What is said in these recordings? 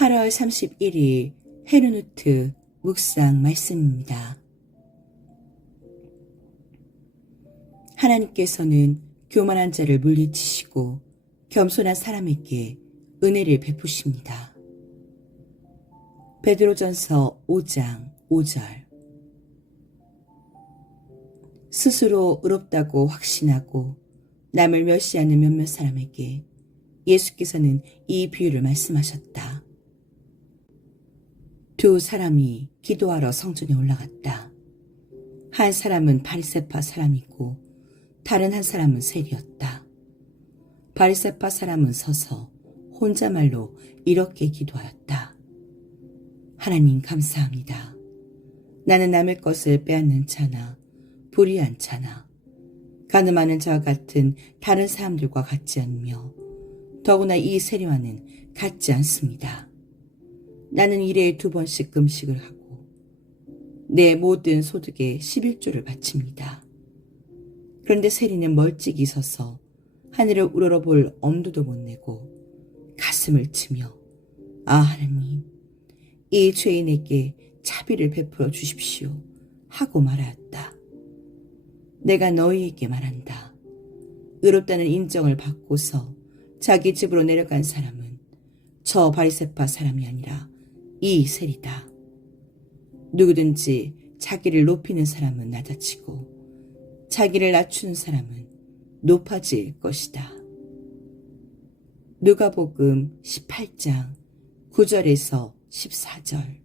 8월 31일 헤르누트 묵상 말씀입니다. 하나님께서는 교만한 자를 물리치시고 겸손한 사람에게 은혜를 베푸십니다. 베드로전서 5장 5절 스스로 의롭다고 확신하고 남을 멸시하는 몇몇 사람에게 예수께서는 이 비유를 말씀하셨다. 두 사람이 기도하러 성전에 올라갔다. 한 사람은 바리세파 사람이고 다른 한 사람은 세리였다. 바리세파 사람은 서서 혼자말로 이렇게 기도하였다. 하나님 감사합니다. 나는 남의 것을 빼앗는 자나 불의한 자나 가늠하는 자와 같은 다른 사람들과 같지 않으며 더구나 이 세리와는 같지 않습니다. 나는 일에 두 번씩 금식을 하고 내 모든 소득의 11조를 바칩니다. 그런데 세리는 멀찍이 서서 하늘을 우러러볼 엄두도 못 내고 가슴을 치며 아 하나님 이 죄인에게 자비를 베풀어 주십시오 하고 말하였다. 내가 너희에게 말한다. 의롭다는 인정을 받고서 자기 집으로 내려간 사람은 저 바리세파 사람이 아니라 이 세리다. 누구든지 자기를 높이는 사람은 낮아지고 자기를 낮추는 사람은 높아질 것이다. 누가복음 18장 9절에서 14절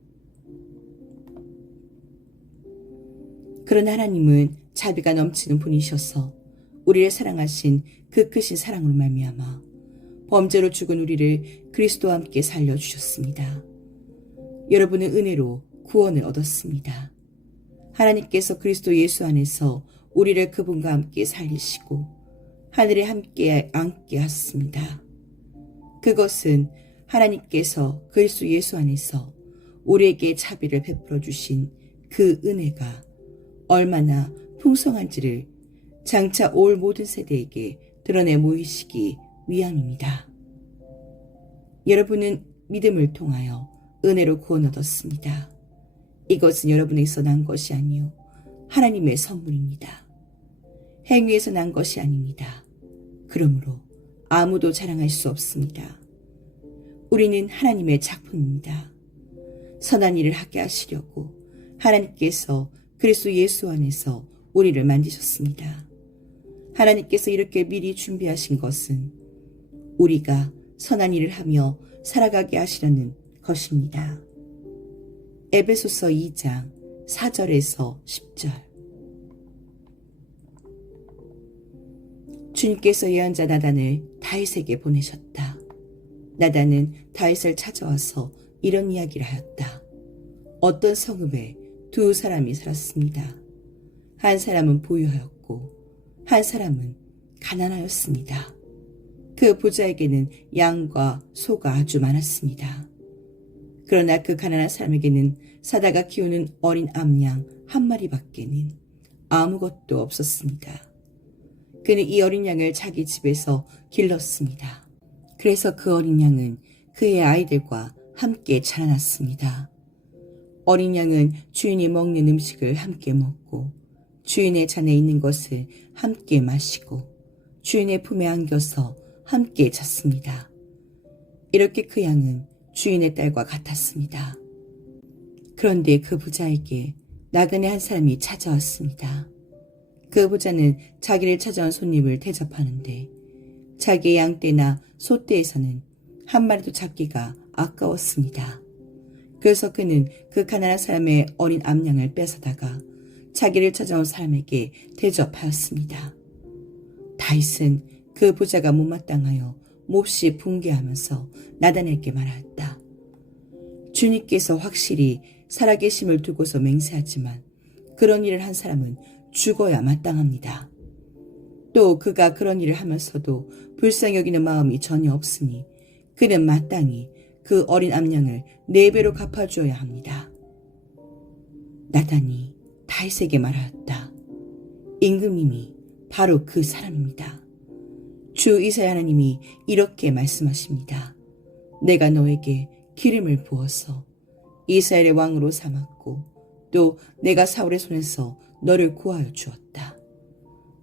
그런 하나님은 자비가 넘치는 분이셔서 우리를 사랑하신 그 크신 사랑으로 말미암아 범죄로 죽은 우리를 그리스도와 함께 살려 주셨습니다. 여러분은 은혜로 구원을 얻었습니다. 하나님께서 그리스도 예수 안에서 우리를 그분과 함께 살리시고 하늘에 함께 앉게 하셨습니다. 그것은 하나님께서 그리스도 예수 안에서 우리에게 자비를 베풀어 주신 그 은혜가 얼마나 풍성한지를 장차 올 모든 세대에게 드러내 모이시기 위함입니다. 여러분은 믿음을 통하여 은혜로 구원 얻었습니다. 이것은 여러분에게서 난 것이 아니요 하나님의 선물입니다. 행위에서 난 것이 아닙니다. 그러므로 아무도 자랑할 수 없습니다. 우리는 하나님의 작품입니다. 선한 일을 하게 하시려고 하나님께서 그리스도 예수 안에서 우리를 만드셨습니다. 하나님께서 이렇게 미리 준비하신 것은 우리가 선한 일을 하며 살아가게 하시려는 것입니다. 에베소서 2장 4절에서 10절 주님께서 예언자 나단을 다윗에게 보내셨다. 나단은 다윗을 찾아와서 이런 이야기를 하였다. 어떤 성읍에 두 사람이 살았습니다. 한 사람은 부유하였고 한 사람은 가난하였습니다. 그 부자에게는 양과 소가 아주 많았습니다. 그러나 그 가난한 사람에게는 사다가 키우는 어린 암양 한 마리밖에는 아무것도 없었습니다. 그는 이 어린 양을 자기 집에서 길렀습니다. 그래서 그 어린 양은 그의 아이들과 함께 자라났습니다. 어린 양은 주인이 먹는 음식을 함께 먹고 주인의 잔에 있는 것을 함께 마시고 주인의 품에 안겨서 함께 잤습니다. 이렇게 그 양은 주인의 딸과 같았습니다. 그런데 그 부자에게 나그네 한 사람이 찾아왔습니다. 그 부자는 자기를 찾아온 손님을 대접하는데 자기의 양떼나 소떼에서는 한 마리도 잡기가 아까웠습니다. 그래서 그는 그 가난한 사람의 어린 암양을 뺏어다가 자기를 찾아온 사람에게 대접하였습니다. 다윗은 그 부자가 못마땅하여 몹시 붕괴하면서 나단에게 말하였다. 주님께서 확실히 살아계심을 두고서 맹세하지만 그런 일을 한 사람은 죽어야 마땅합니다. 또 그가 그런 일을 하면서도 불쌍히 여기는 마음이 전혀 없으니 그는 마땅히 그 어린 암양을 네 배로 갚아주어야 합니다. 나단이 다윗에게 말하였다. 임금님이 바로 그 사람입니다. 주 이사야 하나님이 이렇게 말씀하십니다. 내가 너에게 기름을 부어서 이스라엘의 왕으로 삼았고 또 내가 사울의 손에서 너를 구하여 주었다.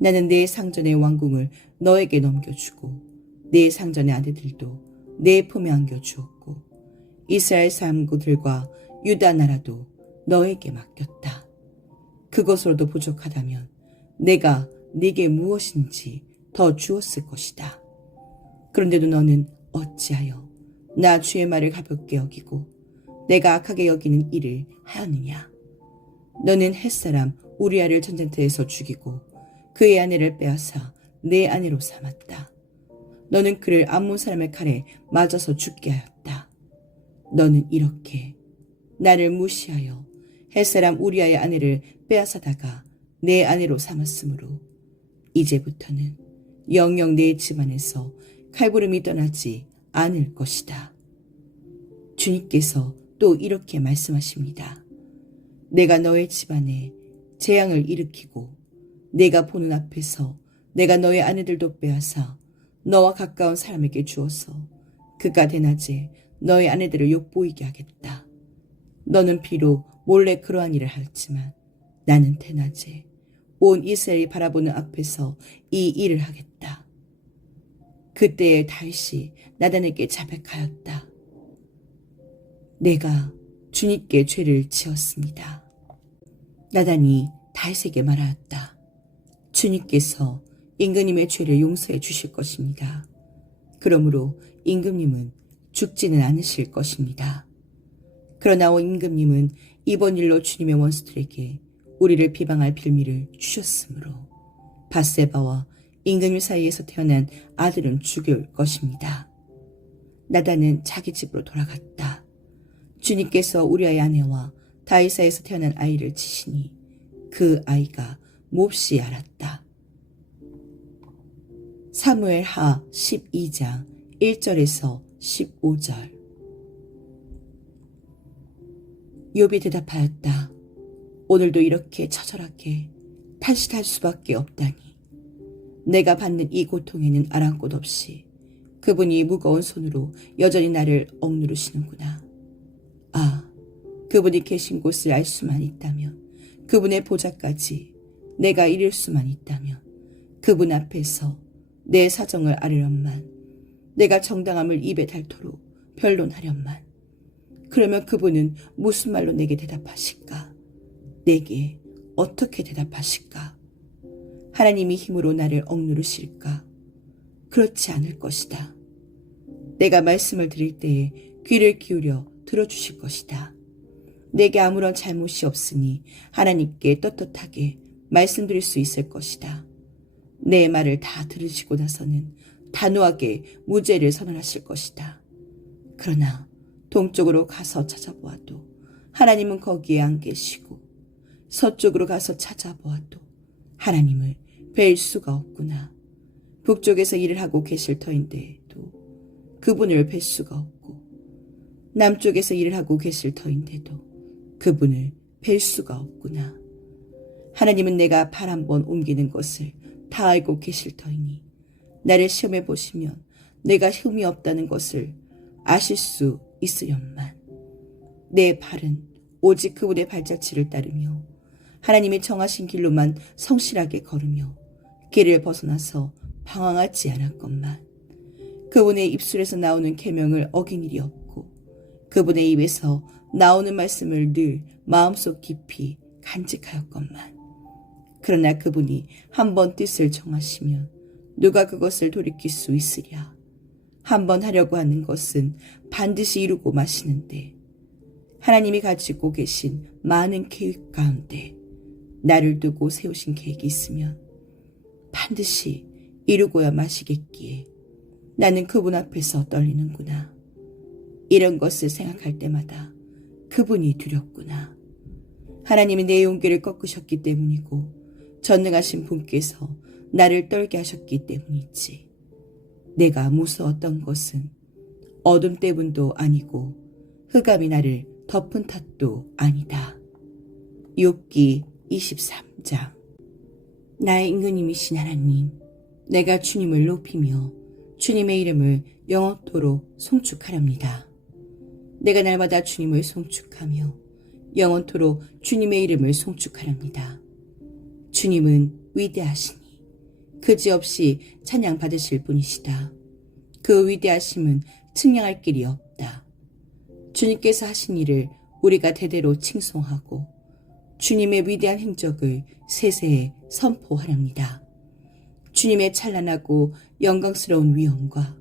나는 내 상전의 왕궁을 너에게 넘겨주고 내 상전의 아들들도 내 품에 안겨주었고 이스라엘 사람들과 유다 나라도 너에게 맡겼다. 그것으로도 부족하다면 내가 네게 무엇인지 더 주었을 것이다. 그런데도 너는 어찌하여 나 주의 말을 가볍게 여기고 내가 악하게 여기는 일을 하였느냐? 너는 햇사람 우리아를 전쟁터에서 죽이고 그의 아내를 빼앗아 내 아내로 삼았다. 너는 그를 암몬 사람의 칼에 맞아서 죽게 하였다. 너는 이렇게 나를 무시하여 햇사람 우리아의 아내를 빼앗아다가 내 아내로 삼았으므로 이제부터는 영영 내 집안에서 칼부름이 떠나지 않을 것이다. 주님께서 또 이렇게 말씀하십니다. 내가 너의 집안에 재앙을 일으키고 내가 보는 앞에서 내가 너의 아내들도 빼앗아 너와 가까운 사람에게 주어서 그가 대낮에 너의 아내들을 욕보이게 하겠다. 너는 비록 몰래 그러한 일을 할지만 나는 대낮에 온 이스라엘이 바라보는 앞에서 이 일을 하겠다. 그때에 다윗이 나단에게 자백하였다. 내가 주님께 죄를 지었습니다. 나단이 다윗에게 말하였다. 주님께서 임금님의 죄를 용서해 주실 것입니다. 그러므로 임금님은 죽지는 않으실 것입니다. 그러나 임금님은 이번 일로 주님의 원수들에게 우리를 비방할 빌미를 주셨으므로 바세바와 임금님 사이에서 태어난 아들은 죽일 것입니다. 나단은 자기 집으로 돌아갔다. 주님께서 우리의 아내와 다이사에서 태어난 아이를 치시니 그 아이가 몹시 알았다. 사무엘 하 12장 1절에서 15절 욥이 대답하였다. 오늘도 이렇게 처절하게 탄식할 수밖에 없다니. 내가 받는 이 고통에는 아랑곳 없이 그분이 무거운 손으로 여전히 나를 억누르시는구나. 아, 그분이 계신 곳을 알 수만 있다면, 그분의 보좌까지 내가 이룰 수만 있다면, 그분 앞에서 내 사정을 아뢰련만, 내가 정당함을 입에 닳도록 변론하련만. 그러면 그분은 무슨 말로 내게 대답하실까? 내게 어떻게 대답하실까? 하나님이 힘으로 나를 억누르실까? 그렇지 않을 것이다. 내가 말씀을 드릴 때에 귀를 기울여 들어주실 것이다. 내게 아무런 잘못이 없으니 하나님께 떳떳하게 말씀드릴 수 있을 것이다. 내 말을 다 들으시고 나서는 단호하게 무죄를 선언하실 것이다. 그러나 동쪽으로 가서 찾아보아도 하나님은 거기에 안 계시고 서쪽으로 가서 찾아보아도 하나님을 뵐 수가 없구나. 북쪽에서 일을 하고 계실 터인데도 그분을 뵐 수가 없고 남쪽에서 일을 하고 계실 터인데도 그분을 뵐 수가 없구나. 하나님은 내가 발 한 번 옮기는 것을 다 알고 계실 터이니 나를 시험해 보시면 내가 흠이 없다는 것을 아실 수 있으련만 내 발은 오직 그분의 발자취를 따르며 하나님의 정하신 길로만 성실하게 걸으며 길을 벗어나서 방황하지 않았건만 그분의 입술에서 나오는 계명을 어긴 일이 없고 그분의 입에서 나오는 말씀을 늘 마음속 깊이 간직하였건만 그러나 그분이 한 번 뜻을 정하시면 누가 그것을 돌이킬 수 있으랴. 한 번 하려고 하는 것은 반드시 이루고 마시는데 하나님이 가지고 계신 많은 계획 가운데 나를 두고 세우신 계획이 있으면 반드시 이루고야 마시겠기에 나는 그분 앞에서 떨리는구나. 이런 것을 생각할 때마다 그분이 두렵구나. 하나님이 내 용기를 꺾으셨기 때문이고 전능하신 분께서 나를 떨게 하셨기 때문이지. 내가 무서웠던 것은 어둠 때문도 아니고 흑암이 나를 덮은 탓도 아니다. 욥기 23장 나의 임금님이신 하나님, 내가 주님을 높이며 주님의 이름을 영원토록 송축하렵니다. 내가 날마다 주님을 송축하며 영원토록 주님의 이름을 송축하렵니다. 주님은 위대하시니 그지없이 찬양 받으실 분이시다. 그 위대하심은 측량할 길이 없다. 주님께서 하신 일을 우리가 대대로 칭송하고 주님의 위대한 행적을 세세에 선포하렵니다. 주님의 찬란하고 영광스러운 위엄과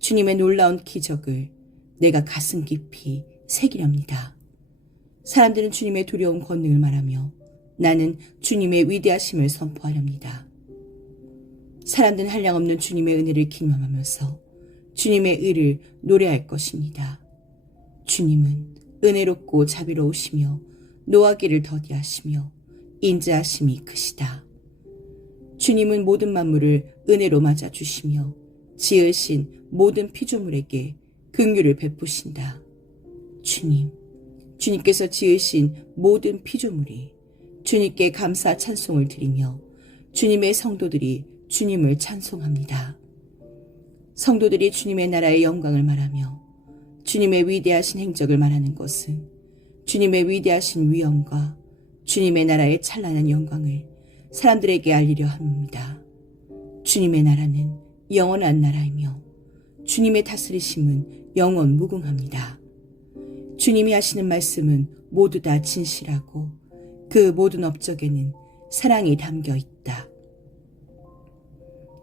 주님의 놀라운 기적을 내가 가슴 깊이 새기렵니다. 사람들은 주님의 두려운 권능을 말하며 나는 주님의 위대하심을 선포하렵니다. 사람들은 한량없는 주님의 은혜를 기념하면서 주님의 의를 노래할 것입니다. 주님은 은혜롭고 자비로우시며 노하기를 더디하시며 인자하심이 크시다. 주님은 모든 만물을 은혜로 맞아 주시며 지으신 모든 피조물에게 긍휼을 베푸신다. 주님, 주님께서 지으신 모든 피조물이 주님께 감사 찬송을 드리며 주님의 성도들이 주님을 찬송합니다. 성도들이 주님의 나라의 영광을 말하며 주님의 위대하신 행적을 말하는 것은 주님의 위대하신 위엄과 주님의 나라의 찬란한 영광을 사람들에게 알리려 합니다. 주님의 나라는 영원한 나라이며 주님의 다스리심은 영원 무궁합니다. 주님이 하시는 말씀은 모두 다 진실하고 그 모든 업적에는 사랑이 담겨 있다.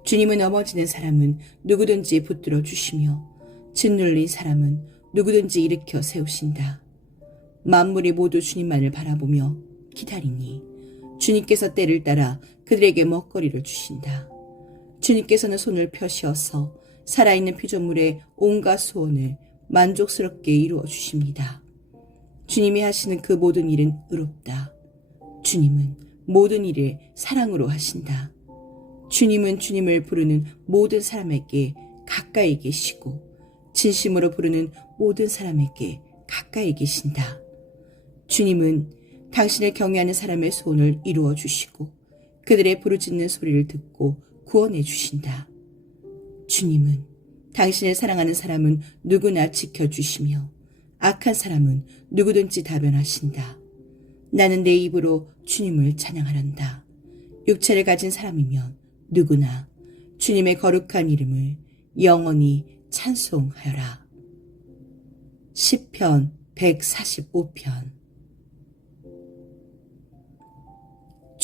주님은 넘어지는 사람은 누구든지 붙들어 주시며 짓눌린 사람은 누구든지 일으켜 세우신다. 만물이 모두 주님만을 바라보며 기다리니 주님께서 때를 따라 그들에게 먹거리를 주신다. 주님께서는 손을 펴시어서 살아있는 피조물의 온갖 소원을 만족스럽게 이루어 주십니다. 주님이 하시는 그 모든 일은 의롭다. 주님은 모든 일을 사랑으로 하신다. 주님은 주님을 부르는 모든 사람에게 가까이 계시고 진심으로 부르는 모든 사람에게 가까이 계신다. 주님은 당신을 경외하는 사람의 소원을 이루어 주시고 그들의 부르짖는 소리를 듣고 구원해 주신다. 주님은 당신을 사랑하는 사람은 누구나 지켜주시며 악한 사람은 누구든지 다변하신다. 나는 내 입으로 주님을 찬양하란다. 육체를 가진 사람이면 누구나 주님의 거룩한 이름을 영원히 찬송하여라. 10편 145편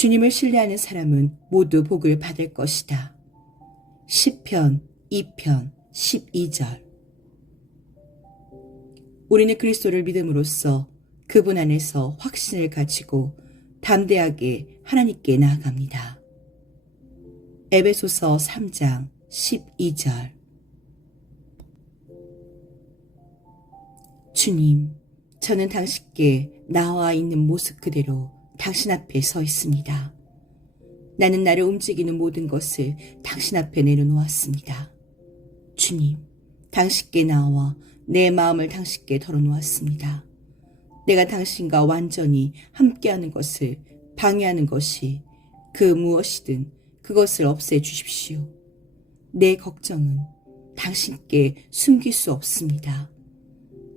주님을 신뢰하는 사람은 모두 복을 받을 것이다. 10편 2편 12절 우리는 그리스도를 믿음으로써 그분 안에서 확신을 가지고 담대하게 하나님께 나아갑니다. 에베소서 3장 12절 주님, 저는 당신께 나와 있는 모습 그대로 당신 앞에 서 있습니다. 나는 나를 움직이는 모든 것을 당신 앞에 내려놓았습니다. 주님, 당신께 나와 내 마음을 당신께 털어놓았습니다. 내가 당신과 완전히 함께하는 것을 방해하는 것이 그 무엇이든 그것을 없애 주십시오. 내 걱정은 당신께 숨길 수 없습니다.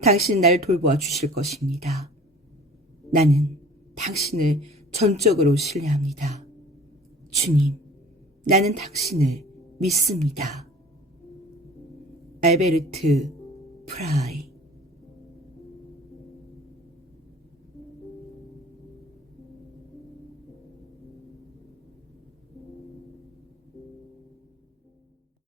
당신 날 돌보아 주실 것입니다. 나는 당신을 전적으로 신뢰합니다. 주님, 나는 당신을 믿습니다. 알베르트 프라이